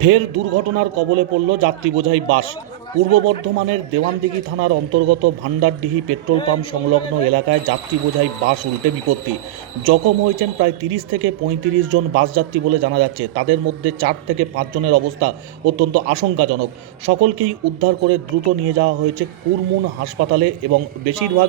ফের দুর্ঘটনার কবলে পড়ল যাত্রী বোঝাই বাস। পূর্ব বর্ধমানের দেওয়ানদিঘি থানার অন্তর্গত ভান্ডারডিহি পেট্রোল পাম্প সংলগ্ন এলাকায় যাত্রী বোঝাই বাস উল্টে বিপত্তি। জখম হয়েছেন প্রায় তিরিশ থেকে পঁয়ত্রিশ জন বাস যাত্রী বলে জানা যাচ্ছে। তাদের মধ্যে চার থেকে পাঁচ জনের অবস্থা অত্যন্ত আশঙ্কাজনক। সকলকেই উদ্ধার করে দ্রুত নিয়ে যাওয়া হয়েছে কুরমুন হাসপাতালে এবং বেশিরভাগ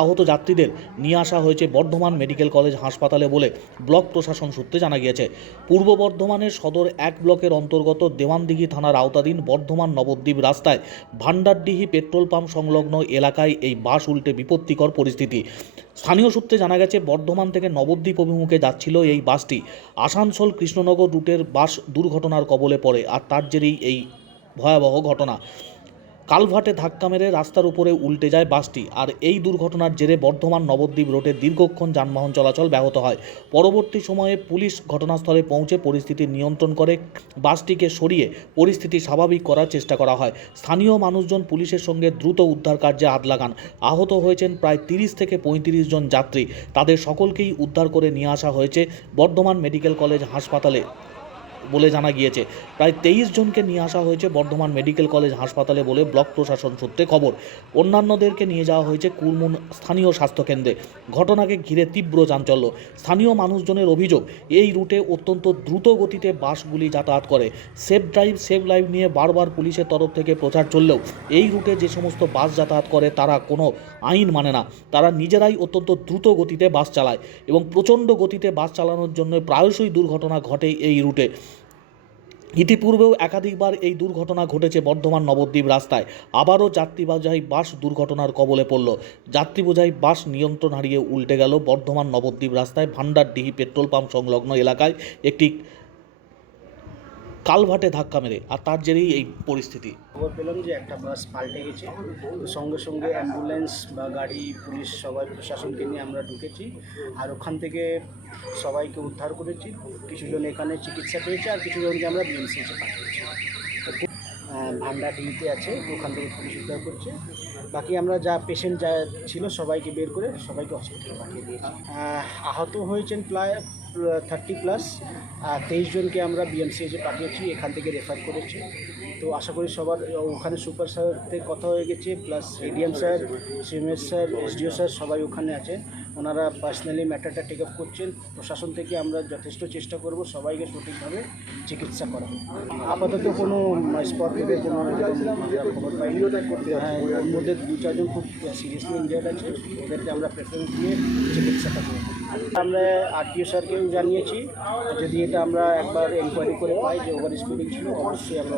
আহত যাত্রীদের নিয়ে আসা হয়েছে বর্ধমান মেডিকেল কলেজ হাসপাতালে বলে ব্লক প্রশাসন সূত্রে জানা গিয়েছে। পূর্ব বর্ধমানের সদর এক ব্লকের অন্তর্গত দেওয়ানদিঘি থানার আওতাধীন বর্ধমান নবদ্বীপ রাস্তায় ভান্ডারডিহি পেট্রোল পাম্প সংলগ্ন এলাকায় এই বাস উল্টে বিপত্তিকর পরিস্থিতি। স্থানীয় সূত্রে জানা গেছে, বর্ধমান থেকে নবদ্বীপ অভিমুখে যাচ্ছিল এই বাসটি। আসানসোল কৃষ্ণনগর রুটের বাস দুর্ঘটনার কবলে পড়ে, আর তার জেরেই এই ভয়াবহ ঘটনা। কালভার্টে ধাক্কা মেরে রাস্তার উপরে উল্টে যায় বাসটি, আর এই দুর্ঘটনার জেরে বর্ধমান নবদ্বীপ রোডে দীর্ঘক্ষণ যানবাহন চলাচল ব্যাহত হয়। পরবর্তী সময়ে পুলিশ ঘটনাস্থলে পৌঁছে পরিস্থিতি নিয়ন্ত্রণ করে, বাসটিকে সরিয়ে পরিস্থিতি স্বাভাবিক করার চেষ্টা করা হয়। স্থানীয় মানুষজন পুলিশের সঙ্গে দ্রুত উদ্ধার কার্যে হাত লাগান। আহত হয়েছেন প্রায় তিরিশ থেকে পঁয়ত্রিশ জন যাত্রী। তাদের সকলকেই উদ্ধার করে নিয়ে আসা হয়েছে বর্ধমান মেডিকেল কলেজ হাসপাতালে। বলে জানা গিয়েছে। প্রায় তেইশ জনকে নিয়ে আসা হয়েছে বর্ধমান মেডিকেল কলেজ হাসপাতালে বলে ব্লক প্রশাসন সূত্রে খবর। অন্যান্যদেরকে নিয়ে যাওয়া হয়েছে কুলমুন স্থানীয় স্বাস্থ্যকেন্দ্রে। ঘটনাকে ঘিরে তীব্র চাঞ্চল্য। স্থানীয় মানুষজনের অভিযোগ, এই রুটে অত্যন্ত দ্রুত গতিতে বাসগুলি যাতায়াত করে। সেফ ড্রাইভ সেভ লাইভ নিয়ে বারবার পুলিশের তরফ থেকে প্রচার চললেও এই রুটে যে সমস্ত বাস যাতায়াত করে তারা কোনো আইন মানে না। তারা নিজেরাই অত্যন্ত দ্রুত গতিতে বাস চালায় এবং প্রচণ্ড গতিতে বাস চালানোর জন্য প্রায়শই দুর্ঘটনা ঘটে এই রুটে। ইতিপূর্বেও একাধিকবার এই দুর্ঘটনা ঘটেছে বর্ধমান নবদ্বীপ রাস্তায়। আবারও যাত্রীবাজাই বাস দুর্ঘটনার কবলে পড়ল। যাত্রীবোঝাই বাস নিয়ন্ত্রণ হারিয়ে উল্টে গেল বর্ধমান নবদ্বীপ রাস্তায় ভান্ডারডিহি পেট্রোল পাম্প সংলগ্ন এলাকায় একটি কালভাটে ধাক্কা মেরে, আর তার জেরেই এই পরিস্থিতি। খবর পেলাম যে একটা বাস পাল্টে গেছে। সঙ্গে সঙ্গে অ্যাম্বুলেন্স বা গাড়ি, পুলিশ সবাই, প্রশাসনকে নিয়ে আমরা ঢুকেছি। আর ওখান থেকে সবাইকে উদ্ধার করেছি। কিছুজন এখানে চিকিৎসা পেয়েছে, আর কিছুজনকে আমরা বিএমসিতে পাঠিয়েছি। ভান্ডারডিতে আছে, ওখান থেকে পুলিশ উদ্ধার করছে। বাকি আমরা যা পেশেন্ট যা ছিল সবাইকে বের করে সবাইকে হসপিটালে পাঠিয়ে দিয়েছি। আহত হয়েছেন প্রায় থার্টি প্লাস তেইশ জনকে আমরা বিএমসিএচে পাঠিয়েছি, এখান থেকে রেফার করেছি। তো আশা করি সবার, ওখানে সুপার স্যারতে কথা হয়ে গেছে plus ADM sir CMS sir SDO sir সবাই ওখানে আছে। ওনারা পার্সোনালি ম্যাটারটা টেক আপ করছেন। প্রশাসন থেকে আমরা যথেষ্ট চেষ্টা করব সবাইকে সঠিকভাবে চিকিৎসা করা আপাতত কোনো স্পট মধ্যে দু খুব আছে আমরা প্রেফারেন্স দিয়ে চিকিৎসাটা আমরা আরটিও স্যারকেও জানিয়েছি, যদি এটা আমরা একবার এনকোয়ারি করে পাই যে ওভার স্পিডিং ছিল, অবশ্যই আমরা